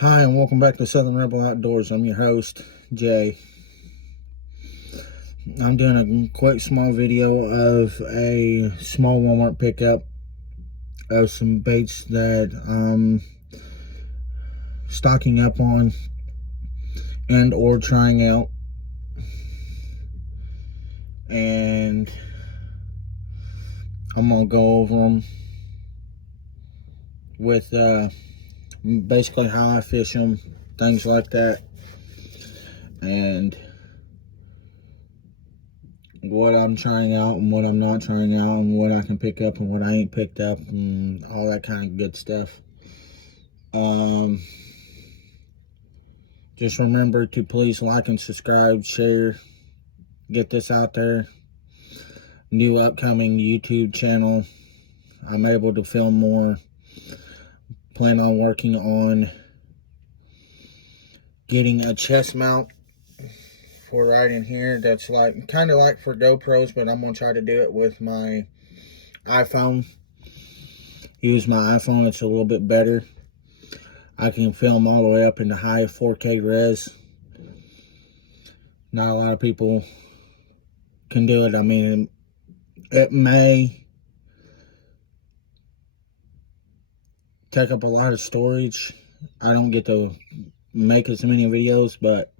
Hi, and welcome back to Southern Rebel Outdoors. I'm your host, Jay. I'm doing a quick small video of a small Walmart pickup of some baits that I'm stocking up on and or trying out. And I'm going to go over them with basically how I fish them, things like that. And what I'm trying out and what I'm not trying out, and what I can pick up and what I ain't picked up, and all that kind of good stuff. Just remember to please like and subscribe, share, get this out there. New upcoming YouTube channel. I'm able to film more. Plan on working on getting a chest mount for right in here. That's like kind of like for GoPros, but I'm gonna try to do it with my iPhone. Use my iPhone, it's a little bit better. I can film all the way up into high 4K res. Not a lot of people can do it. I mean, it may take up a lot of storage. I don't get to make as many videos, but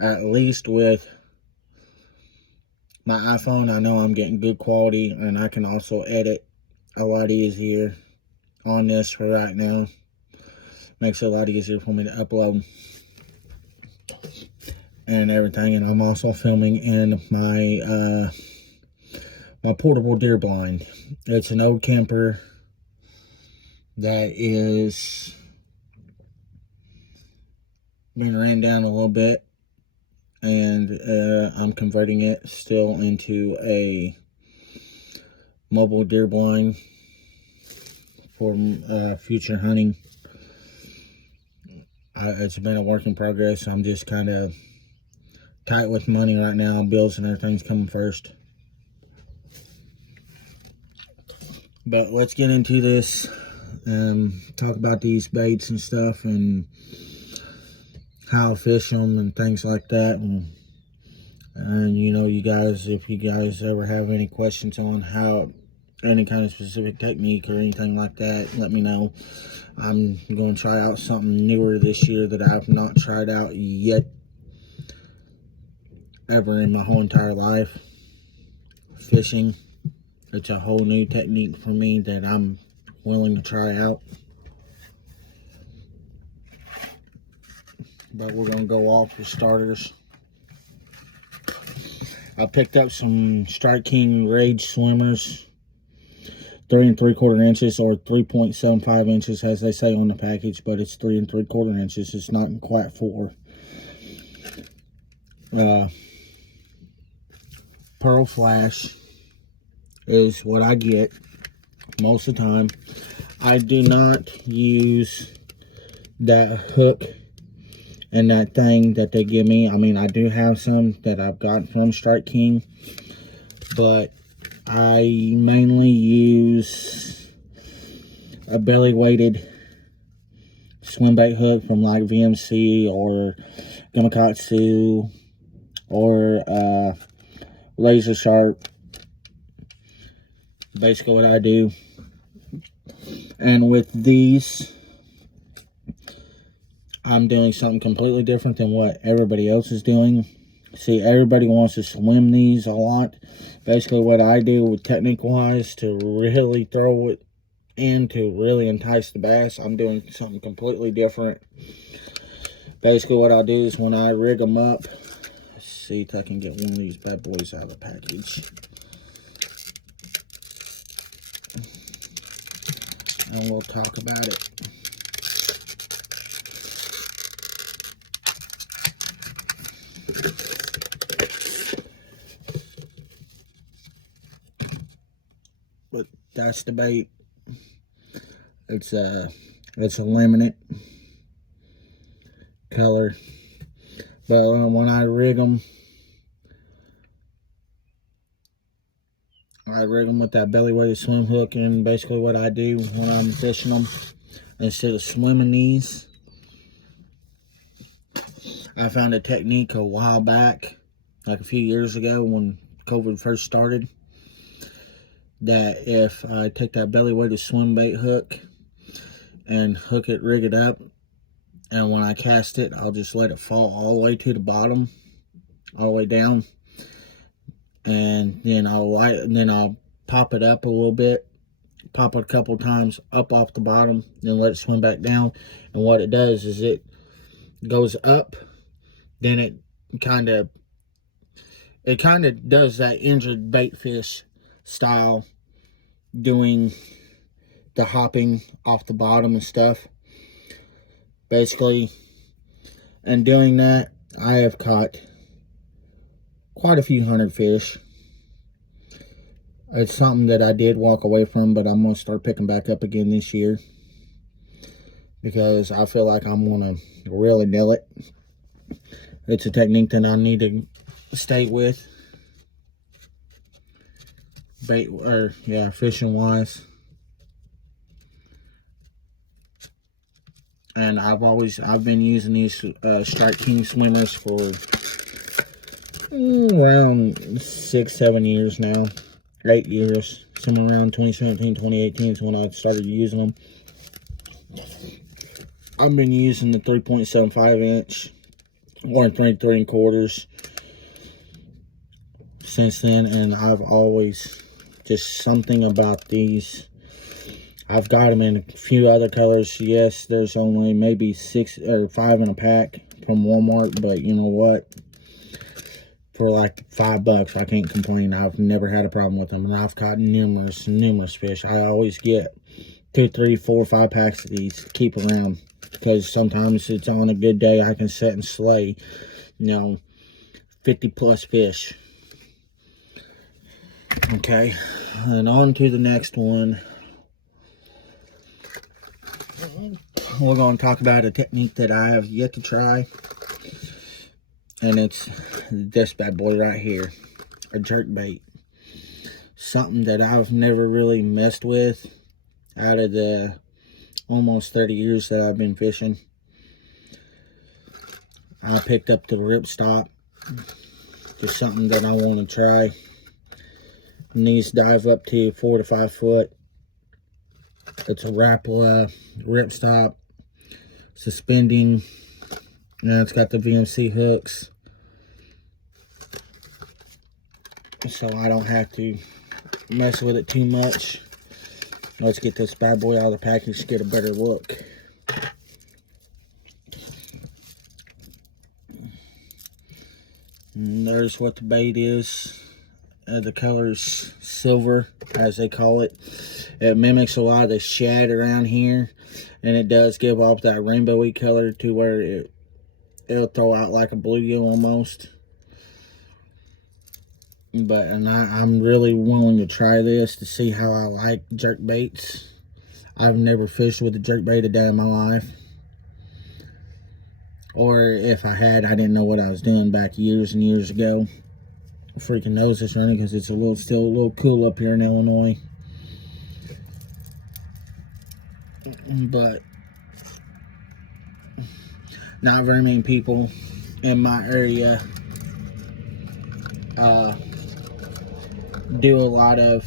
at least with my iPhone, I know I'm getting good quality, and I can also edit a lot easier on this for right now. Makes it a lot easier for me to upload and everything. And I'm also filming in my my portable deer blind. It's an old camper that is being ran down a little bit, and I'm converting it still into a mobile deer blind for future hunting. It's been a work in progress. I'm just kind of tight with money right now. Bills and everything's coming first. But let's get into this and talk about these baits and stuff, and how I fish them and things like that. And you know, you guys, if you guys ever have any questions on how any kind of specific technique or anything like that, let me know. I'm going to try out something newer this year that I've not tried out yet ever in my whole entire life. Fishing. It's a whole new technique for me that I'm willing to try out. But we're going to go off for starters. I picked up some Strike King Rage swimmers. 3 3/4 inches, or 3.75 inches as they say on the package, but it's 3 3/4 inches. It's not quite 4. Pearl Flash is what I get most of the time. I do not use that hook and that thing that they give me. I mean, I do have some that I've gotten from Strike King, but I mainly use a belly weighted swim bait hook from like VMC or Gamakatsu or Laser Sharp. Basically what I do. And with these, I'm doing something completely different than what everybody else is doing. See, everybody wants to swim these a lot. Basically what I do with technique wise to really throw it in to really entice the bass, I'm doing something completely different. Basically what I'll do is when I rig them up, let's see if I can get one of these bad boys out of the package. And we'll talk about it. But that's the bait. It's a laminate color. But when I rig them with that belly weighted swim hook. And basically what I do when I'm fishing them, instead of swimming these, I found a technique a while back, like a few years ago when COVID first started, that if I take that belly weighted swim bait hook and hook it, rig it up, and when I cast it, I'll just let it fall all the way to the bottom, all the way down, and then I'll pop it up a little bit, pop it a couple times up off the bottom, then let it swim back down. And what it does is it goes up, then it kind of does that injured bait fish style, doing the hopping off the bottom and stuff, basically. And doing that, I have caught quite a few hundred fish. It's something that I did walk away from, but I'm going to start picking back up again this year, because I feel like I'm going to really nail it. It's a technique that I need to stay with, fishing wise. And I've been using these Strike King swimmers for around 6-7 years now, 8 years, somewhere around 2017, 2018 is when I started using them. I've been using the 3.75 inch or 3 3/4 since then, and I've always, just something about these. I've got them in a few other colors. Yes, there's only maybe 6 or 5 in a pack from Walmart, but you know what? For like $5, I can't complain. I've never had a problem with them, and I've caught numerous fish. I always get 2, 3, 4, 5 packs of these to keep around, because sometimes it's on a good day I can sit and slay, 50+ fish. Okay, and on to the next one. We're going to talk about a technique that I have yet to try, and it's this bad boy right here, a jerk bait. Something that I've never really messed with out of the almost 30 years that I've been fishing. I picked up the Restock, just something that I want to try. And these dive up to 4 to 5 foot. It's a Rapala ripstop, suspending. Now it's got the VMC hooks, so I don't have to mess with it too much. Let's get this bad boy out of the package to get a better look. And there's what the bait is. The color's silver, as they call it. It mimics a lot of the shad around here, and it does give off that rainbowy color to where it'll throw out like a bluegill almost. I'm really willing to try this to see how I like jerk baits. I've never fished with a jerk bait a day in my life, or if I had, I didn't know what I was doing back years and years ago. Freaking nose is running because it's still a little cool up here in Illinois. But not very many people in my area do a lot of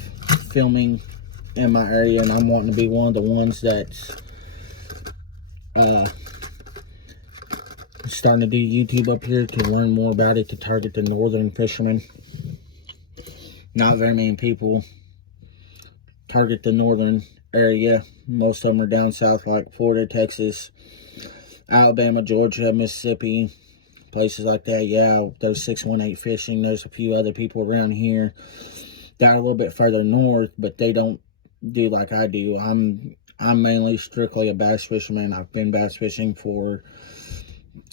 filming in my area, and I'm wanting to be one of the ones that's starting to do YouTube up here to learn more about it, to target the northern fishermen. Not very many people target the northern area. Most of them are down south, like Florida, Texas, Alabama, Georgia, Mississippi, places like that. Yeah, there's 618 Fishing. There's a few other people around here that are a little bit further north, but they don't do like I do. I'm mainly strictly a bass fisherman. I've been bass fishing for,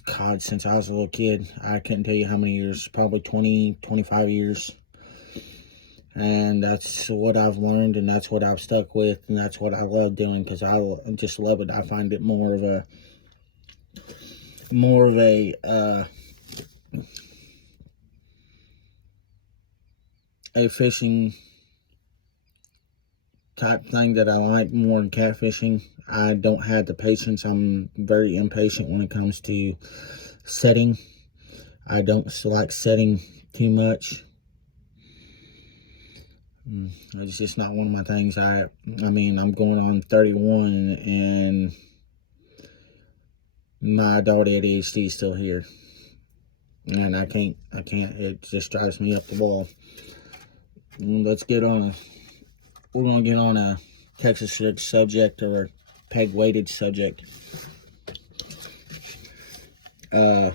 God, since I was a little kid. I couldn't tell you how many years, probably 20, 25 years. And that's what I've learned, and that's what I've stuck with, and that's what I love doing, because I just love it. I find it more of a fishing type thing that I like more than catfishing. I don't have the patience. I'm very impatient when it comes to setting I don't like setting too much. It's just not one of my things. I mean, I'm going on 31 and my adult ADHD is still here. And I can't, it just drives me up the wall. Let's get on we're going to get on a Texas rig subject, or a peg weighted subject. I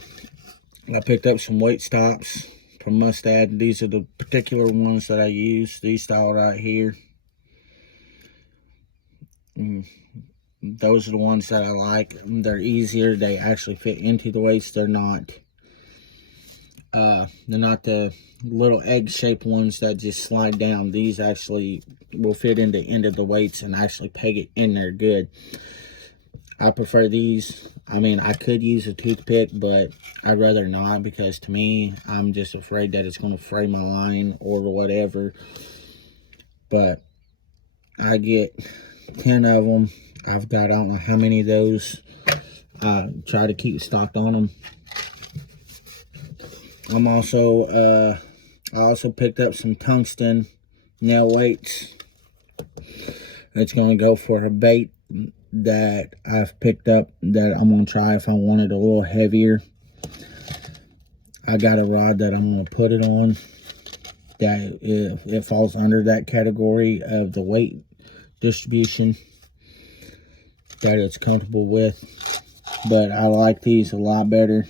picked up some weight stops from Mustad. These are the particular ones that I use. These style right here. Those are the ones that I like. They're easier. They actually fit into the weights. They're not the little egg-shaped ones that just slide down. These actually will fit in the end of the weights and actually peg it in there good. I prefer these. I mean, I could use a toothpick, but I'd rather not, because to me, I'm just afraid that it's going to fray my line or whatever. But I get 10 of them. I've got, I don't know how many of those. I try to keep stocked on them. I also picked up some tungsten nail weights. It's going to go for a bait that I've picked up that I'm going to try if I want it a little heavier. I got a rod that I'm going to put it on that it falls under that category of the weight distribution that it's comfortable with. But I like these a lot better.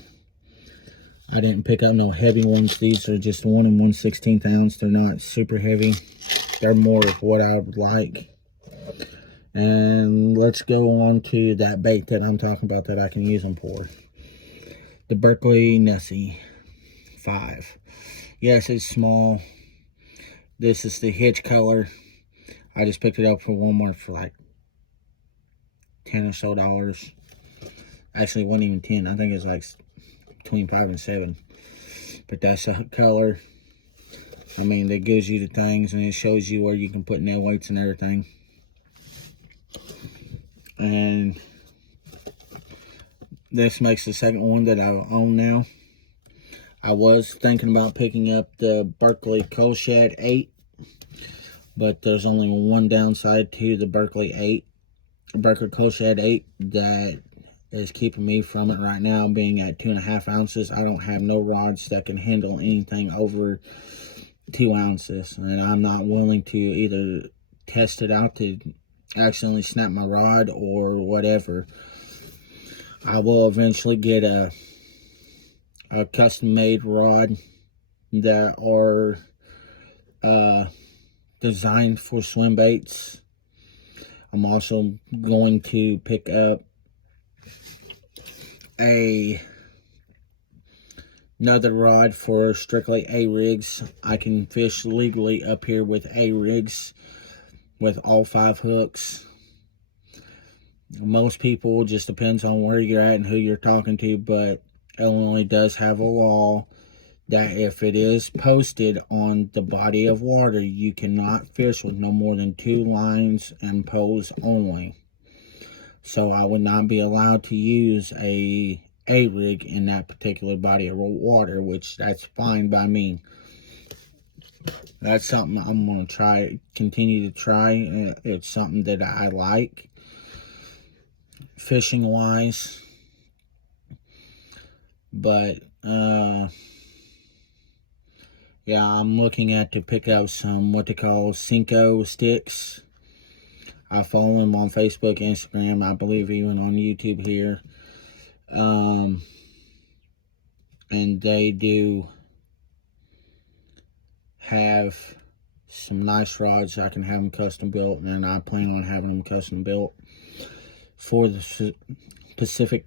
I didn't pick up no heavy ones. These are just 1 1/16 ounce. They're not super heavy. They're more of what I would like. And let's go on to that bait that I'm talking about that I can use them for. The Berkley Nessie 5. Yes, it's small. This is the hitch color. I just picked it up from Walmart for like $10 or so. Actually, it wasn't even 10. I think it's like between 5 and 7. But that's the color. I mean, it gives you the things, and it shows you where you can put nail weights and everything. And this makes the second one that I own now. I was thinking about picking up the Berkley Coal Shed 8, but there's only one downside to the Berkley Coal Shed 8 that is keeping me from it right now, being at 2.5 ounces. I don't have no rods that can handle anything over 2 ounces, and I'm not willing to either test it out to accidentally snap my rod or whatever. I will eventually get a custom made rod that are designed for swim baits. I'm also going to pick up another rod for strictly A-rigs. I can fish legally up here with A-rigs with all 5 hooks. Most people, just depends on where you're at and who you're talking to, but Illinois does have a law that if it is posted on the body of water, you cannot fish with no more than 2 lines and poles only. So I would not be allowed to use a rig in that particular body of water, which that's fine by me. That's something I'm going to continue to try. It's something that I like, fishing wise. But, yeah, I'm looking at to pick up some what they call Cinco sticks. I follow them on Facebook, Instagram, I believe even on YouTube here. And they do have some nice rods. I can have them custom built, and I plan on having them custom built for the specific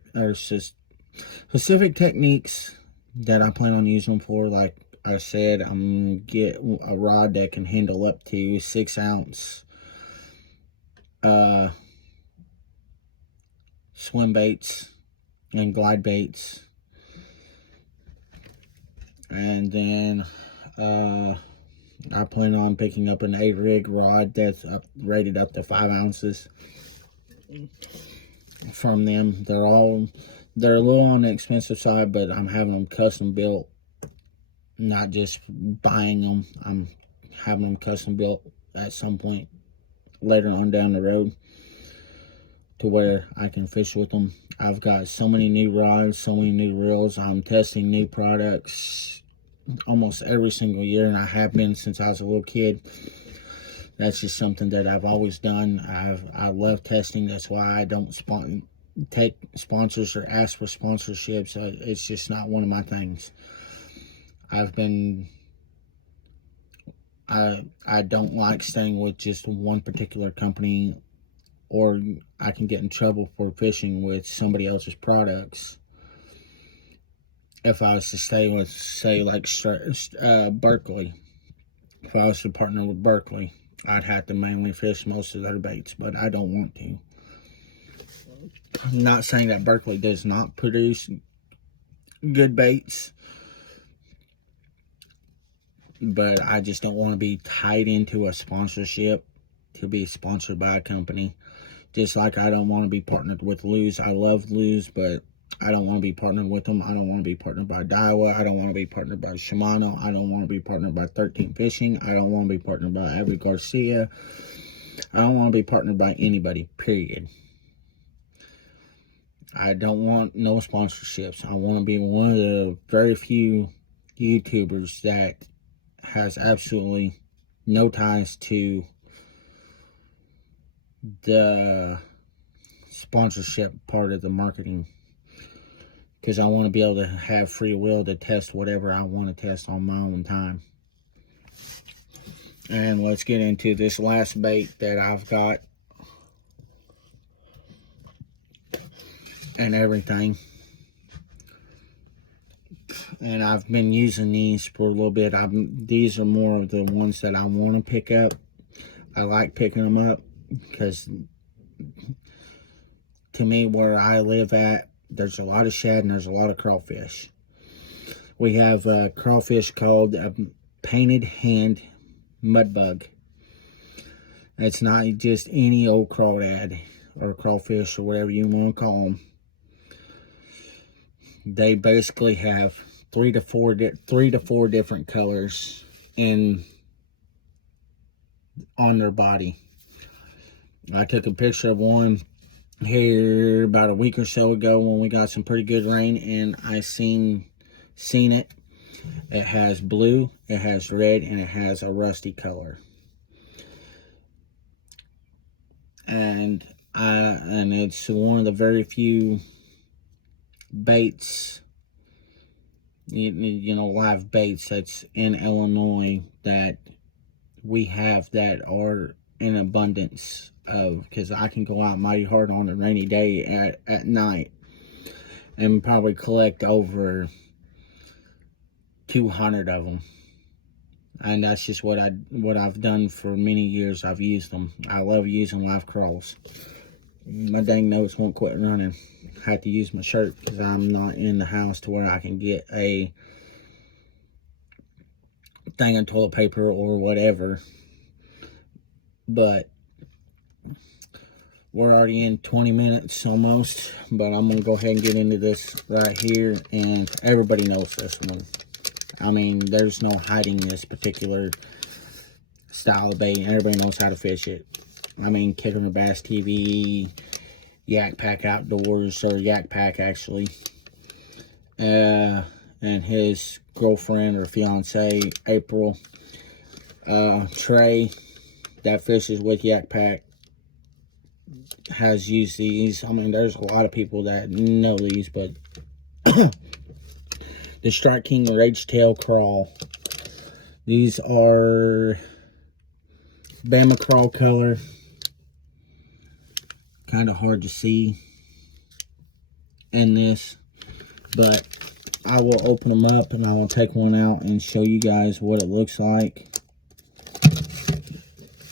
techniques that I plan on using them for. Like I said, I'm gonna get a rod that can handle up to 6 ounce swim baits and glide baits. And then I plan on picking up an 8-rig rod that's rated up to 5 ounces from them. They're a little on the expensive side, but I'm having them custom built, not just buying them. I'm having them custom built at some point later on down the road to where I can fish with them. I've got so many new rods, so many new reels. I'm testing new products almost every single year, and I have been since I was a little kid. That's just something that I've always done. I love testing. That's why I don't take sponsors or ask for sponsorships. It's just not one of my things. I don't like staying with just one particular company, or I can get in trouble for fishing with somebody else's products. If I was to stay with, say, like Berkeley, if I was to partner with Berkeley, I'd have to mainly fish most of their baits, but I don't want to. I'm not saying that Berkeley does not produce good baits, but I just don't want to be tied into a sponsorship to be sponsored by a company. Just like I don't want to be partnered with Lew's. I love Lew's, but I don't want to be partnered with them. I don't want to be partnered by Daiwa. I don't want to be partnered by Shimano. I don't want to be partnered by 13 Fishing. I don't want to be partnered by Avery Garcia. I don't want to be partnered by anybody, period. I don't want no sponsorships. I want to be one of the very few YouTubers that has absolutely no ties to the sponsorship part of the marketing, because I want to be able to have free will to test whatever I want to test on my own time. And let's get into this last bait that I've got and everything. And I've been using these for a little bit. These are more of the ones that I want to pick up. I like picking them up because, to me, where I live at, there's a lot of shad and there's a lot of crawfish. We have a crawfish called a painted hand mudbug. It's not just any old crawdad or crawfish or whatever you want to call them. They basically have three to four different colors on their body. I took a picture of one here about a week or so ago when we got some pretty good rain, and I seen it. It has blue, it has red, and it has a rusty color. And it's one of the very few baits, you know, live baits that's in Illinois that we have that are in abundance of, because I can go out mighty hard on a rainy day at night and probably collect over 200 of them. And that's just what I've done for many years. I've used them. I love using live crawls. My dang nose won't quit running. I have to use my shirt because I'm not in the house to where I can get a thing of toilet paper or whatever. But we're already in 20 minutes almost, but I'm gonna go ahead and get into this right here, and everybody knows this one. I mean, there's no hiding this particular style of bait. Everybody knows how to fish it. I mean, Kicker and Bass TV, Yak Pack Outdoors, or Yak Pack actually, and his girlfriend or fiance, April, Trey, that fishes with Yak Pack, has used these. I mean, there's a lot of people that know these, but the Strike King Rage Tail Crawl. These are Bama Crawl color. Kind of hard to see in this, but I will open them up and I will take one out and show you guys what it looks like.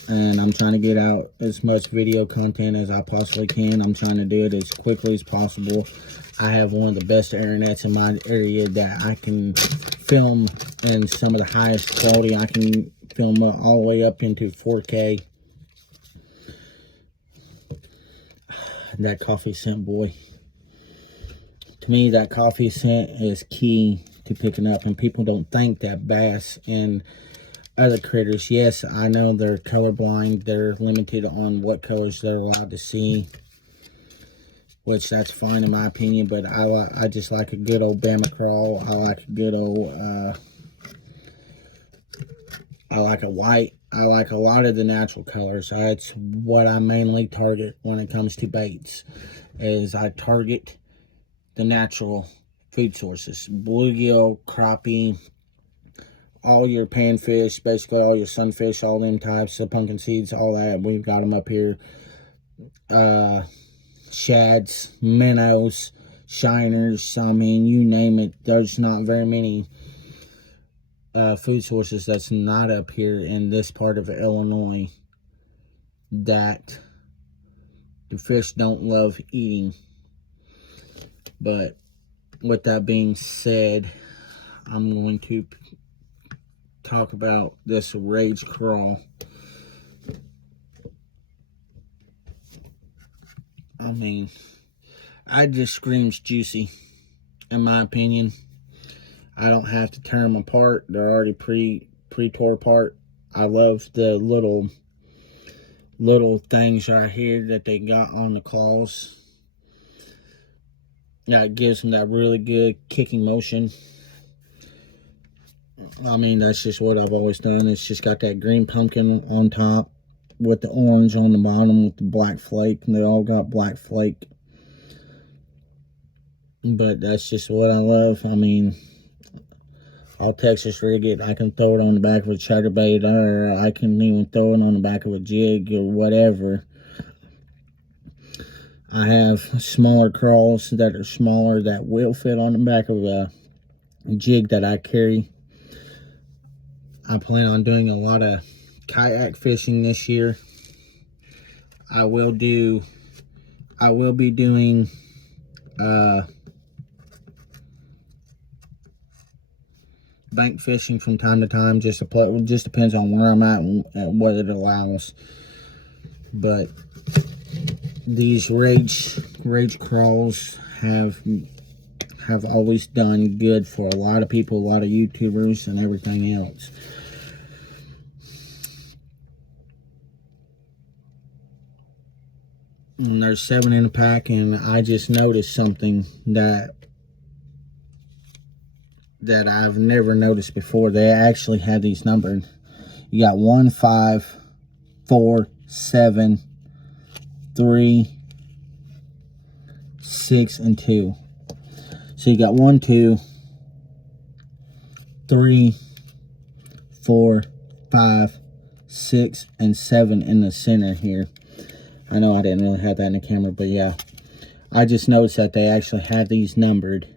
And I'm trying to get out as much video content as I possibly can. I'm trying to do it as quickly as possible. I have one of the best internets in my area that I can film in some of the highest quality. I can film all the way up into 4K. That coffee scent, boy, To me, that coffee scent is key to picking up, and people don't think that bass and other critters, yes, I know they're colorblind, they're limited on what colors they're allowed to see, which that's fine in my opinion, but I just like a good old Bama crawl. I like a good old I like a white. I like a lot of the natural colors. That's what I mainly target when it comes to baits, is I target the natural food sources. Bluegill, crappie, all your panfish, basically all your sunfish, all them types of pumpkin seeds, all that. We've got them up here. Shads, minnows, shiners, I mean, you name it. There's not very many food sources that's not up here in this part of Illinois that the fish don't love eating. But with that being said, I'm going to talk about this Rage Crawl. I mean, it just screams juicy, in my opinion. I don't have to tear them apart. They're already pre-tore apart. I love the little things right here that they got on the claws. Yeah, it gives them that really good kicking motion. I mean, that's just what I've always done. It's just got that green pumpkin on top with the orange on the bottom with the black flake. And they all got black flake. But that's just what I love. I mean, I'll Texas rig it. I can throw it on the back of a chatterbait, or I can even throw it on the back of a jig or whatever. I have smaller crawls that are smaller that will fit on the back of a jig that I carry. I plan on doing a lot of kayak fishing this year. I will be doing bank fishing from time to time. Just depends on where I'm at and what it allows. But these rage crawls have always done good for a lot of people, a lot of YouTubers and everything else. And there's 7 in a pack, and I just noticed something that I've never noticed before. They actually had these numbered. You got 1, 5, 4, 7, 3, 6, and 2. So you got 1, 2, 3, 4, 5, 6, and 7 in the center here. I know I didn't really have that in the camera, but yeah. I just noticed that they actually had these numbered.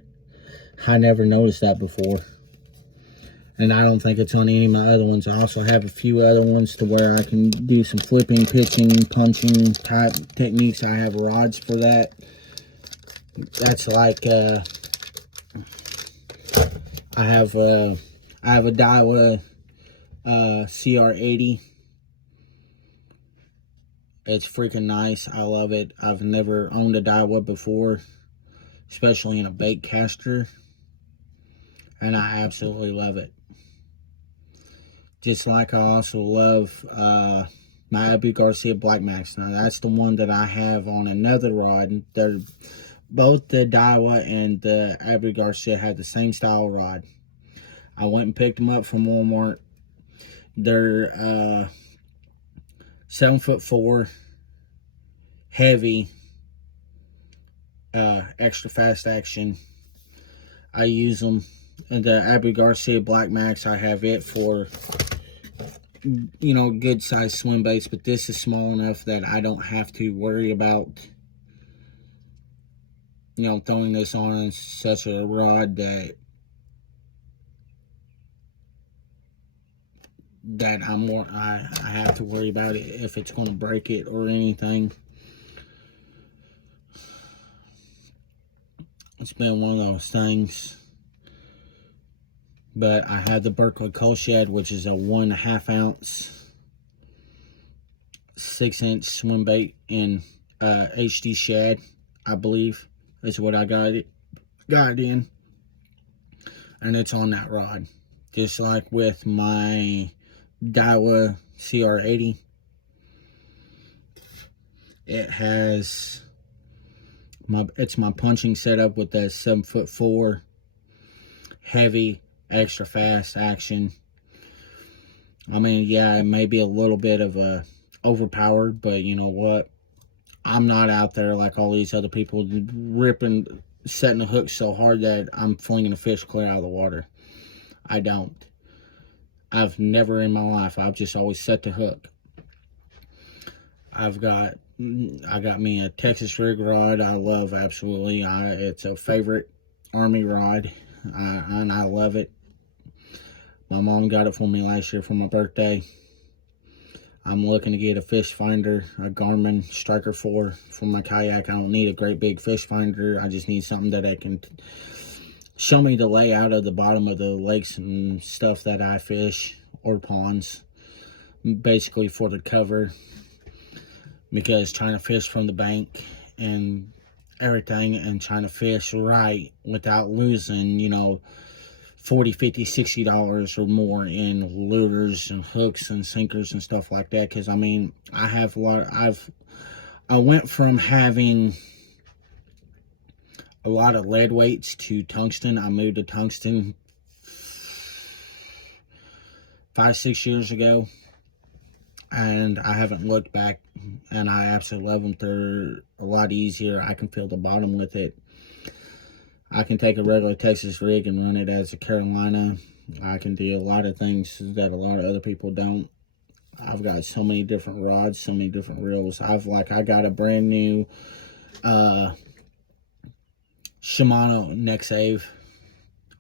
I never noticed that before. And I don't think it's on any of my other ones. I also have a few other ones to where I can do some flipping, pitching, punching type techniques. I have rods for that. That's like, I have a Daiwa CR80. It's freaking nice. I love it. I've never owned a Daiwa before, especially in a bait caster, and I absolutely love it. Just like I also love my Abu Garcia Black Max. Now that's the one that I have on another rod. They're both the Daiwa and the Abu Garcia have the same style rod. I went and picked them up from Walmart. They're 7'4", heavy, extra fast action. I use them. And the Abu Garcia Black Max, I have it for, you know, good size swim baits, but this is small enough that I don't have to worry about, you know, throwing this on such a rod that I have to worry about it if it's going to break it or anything. It's been one of those things. But I have the Berkeley Coal Shed, which is a 1.5 ounce 6-inch swim bait in HD shad, I believe. That's what I got it. got it in, and it's on that rod. Just like with my Daiwa CR80, it has it's my punching setup with that 7'4" heavy, extra fast action. I mean, yeah, it may be a little bit of a overpowered, but you know what? I'm not out there like all these other people setting the hook so hard that I'm flinging a fish clear out of the water. I don't. I've never in my life, I've just always set the hook. I got me a Texas rig rod. I love, absolutely. It's a favorite Army rod, and I love it. My mom got it for me last year for my birthday. I'm looking to get a fish finder, a Garmin Striker 4 for my kayak. I don't need a great big fish finder. I just need something that I can show me the layout of the bottom of the lakes and stuff that I fish, or ponds, basically for the cover. Because trying to fish from the bank and everything, and trying to fish right without losing, you know, $40, $50, $60 or more in lures and hooks and sinkers and stuff like that. Because I mean, I went from having a lot of lead weights to tungsten. I moved to tungsten 5-6 years ago, and I haven't looked back, and I absolutely love them. They're a lot easier. I can feel the bottom with it. I can take a regular Texas rig and run it as a Carolina. I can do a lot of things that a lot of other people don't. I've got so many different rods, so many different reels. I got a brand new Shimano Neck Save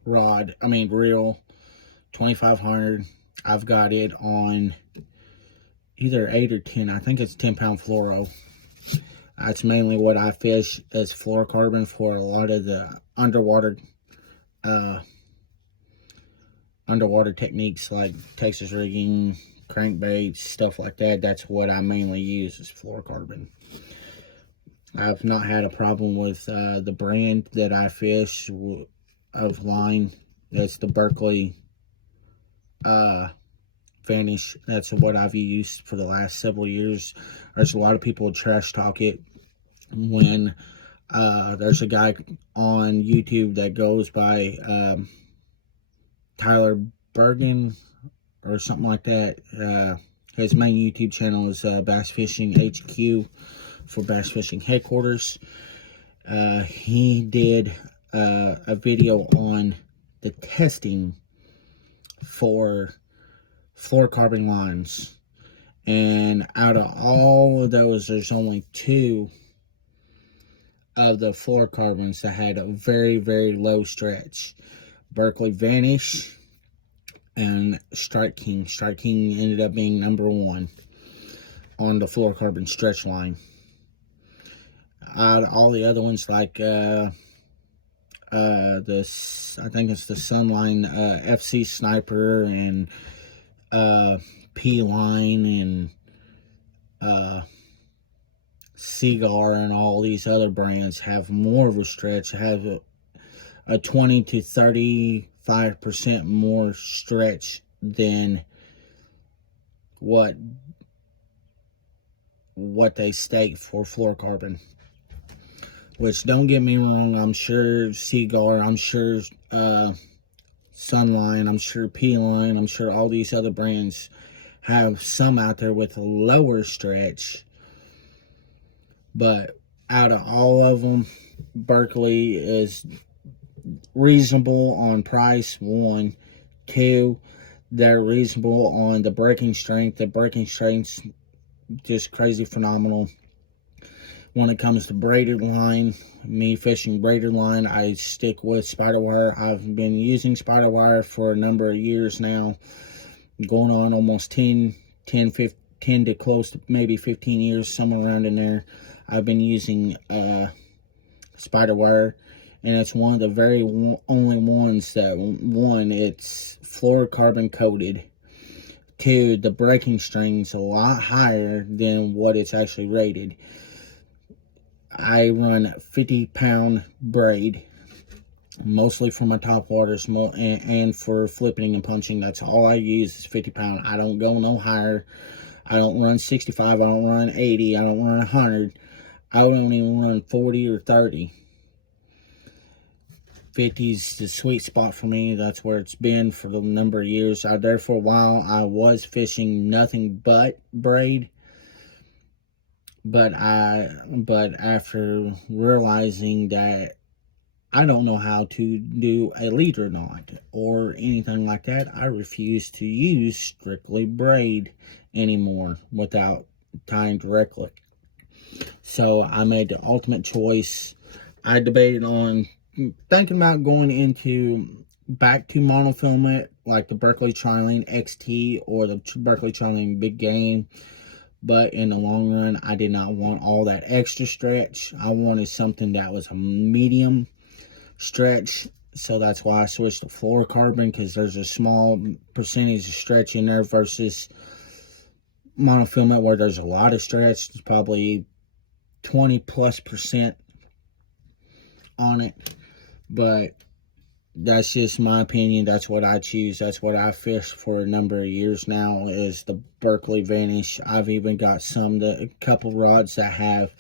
reel, 2500. I've got it on either 8 or 10. I think it's 10-pound fluoro. That's mainly what I fish as fluorocarbon for a lot of the underwater techniques like Texas rigging, crankbaits, stuff like that. That's what I mainly use is fluorocarbon. I've not had a problem with the brand that I fish of line. It's the Berkley Vanish. That's what I've used for the last several years. There's a lot of people trash talk it when there's a guy on YouTube that goes by Tyler Bergen or something like that. His main YouTube channel is Bass Fishing HQ for Bass Fishing Headquarters. He did a video on the testing for fluorocarbon lines, and out of all of those, there's only 2 of the fluorocarbons that had a very, very low stretch. Berkley Vanish and Strike King. Strike King ended up being #1 on the fluorocarbon stretch line. Out of all the other ones, like I think it's the Sunline FC Sniper and P-Line and Seagar and all these other brands have more of a stretch, have a 20 to 35% more stretch than what they state for fluorocarbon. Which, don't get me wrong, I'm sure Seagar, I'm sure Sunline, I'm sure P-Line, I'm sure all these other brands have some out there with a lower stretch. But out of all of them, Berkley is reasonable on price, 1. 2, they're reasonable on the breaking strength. The breaking strength's just crazy phenomenal. When it comes to braided line, me fishing braided line, I stick with spider wire. I've been using spider wire for a number of years now, going on almost 10 to close to maybe 15 years, somewhere around in there. I've been using spider wire, and it's one of the very only ones that, 1, it's fluorocarbon coated. 2, the breaking string's a lot higher than what it's actually rated. I run 50-pound braid, mostly for my top waters, and for flipping and punching. That's all I use is 50 pound. I don't go no higher. I don't run 65. I don't run 80. I don't run 100. I don't even run 40 or 30. 50 is the sweet spot for me. That's where it's been for the number of years. Out there for a while, I was fishing nothing but braid. But after realizing that I don't know how to do a leader knot or anything like that, I refuse to use strictly braid anymore without tying directly. So I made the ultimate choice. I debated on thinking about going into back to monofilament like the Berkley Trilene XT or the Berkley Trilene Big Game. But in the long run, I did not want all that extra stretch. I wanted something that was a medium stretch. So that's why I switched to fluorocarbon, because there's a small percentage of stretch in there versus monofilament where there's a lot of stretch. It's probably 20+% on it. But that's just my opinion. That's what I choose. That's what I fished for a number of years now, is the Berkley Vanish. I've even got a couple rods that have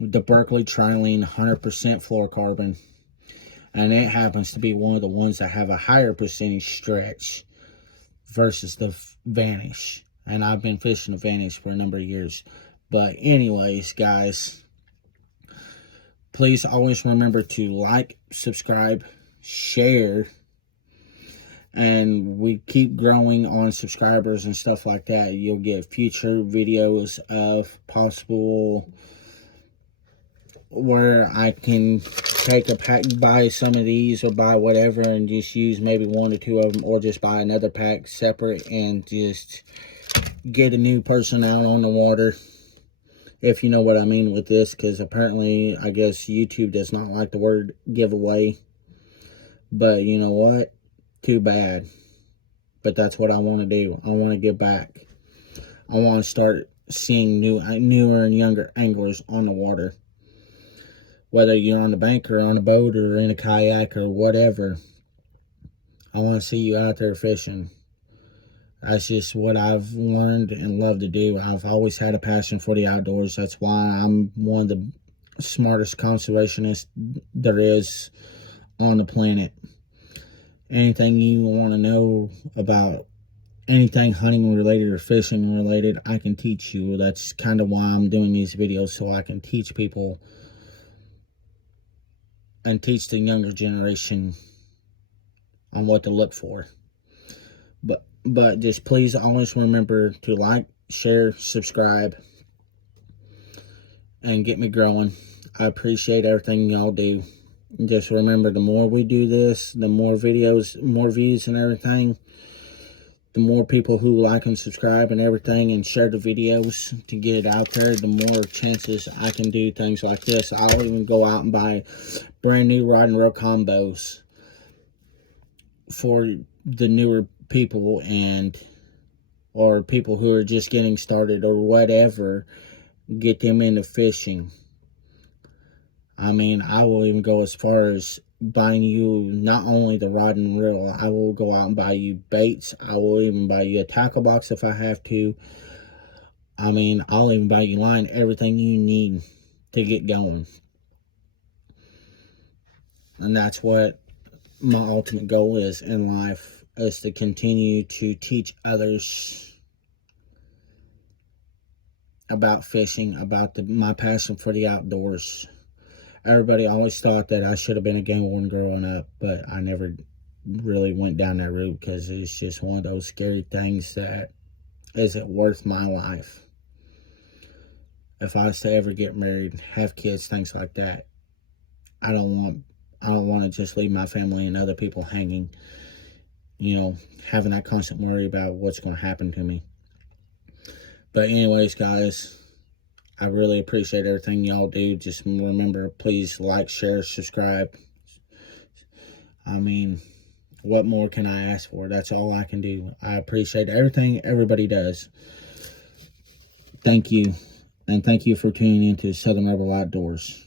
the Berkley Trilene 100% fluorocarbon, and it happens to be one of the ones that have a higher percentage stretch versus the Vanish. And I've been fishing the Vanish for a number of years. But anyways, guys, please always remember to like, subscribe, share, and we keep growing on subscribers and stuff like that. You'll get future videos of possible where I can take a pack, buy some of these or buy whatever, and just use maybe 1 or 2 of them, or just buy another pack separate and just get a new person out on the water, if you know what I mean with this. Because apparently, I guess YouTube does not like the word giveaway. But you know what? Too bad. But that's what I want to do. I want to get back. I want to start seeing newer and younger anglers on the water. Whether you're on the bank or on a boat or in a kayak or whatever, I want to see you out there fishing. That's just what I've learned and love to do. I've always had a passion for the outdoors. That's why I'm one of the smartest conservationists there is on the planet. Anything you want to know about anything hunting related or fishing related, I can teach you. That's kind of why I'm doing these videos, so I can teach people and teach the younger generation on what to look for. But just please always remember to like, share, subscribe, and get me growing. I appreciate everything y'all do. Just remember, the more we do this, the more videos, more views and everything, the more people who like and subscribe and everything and share the videos to get it out there, the more chances I can do things like this. I'll even go out and buy brand new rod and reel combos for the newer people or people who are just getting started or whatever, get them into fishing. I mean, I will even go as far as buying you not only the rod and reel, I will go out and buy you baits. I will even buy you a tackle box if I have to. I mean, I'll even buy you line, everything you need to get going. And that's what my ultimate goal is in life, is to continue to teach others about fishing, about my passion for the outdoors. Everybody always thought that I should have been a game warden growing up, but I never really went down that route, because it's just one of those scary things that isn't worth my life. If I was to ever get married, have kids, things like that, I don't want to just leave my family and other people hanging, you know, having that constant worry about what's going to happen to me. But anyways, guys, I really appreciate everything y'all do. Just remember, please like, share, subscribe. I mean, what more can I ask for? That's all I can do. I appreciate everything everybody does. Thank you. And thank you for tuning into Southern Rebel Outdoors.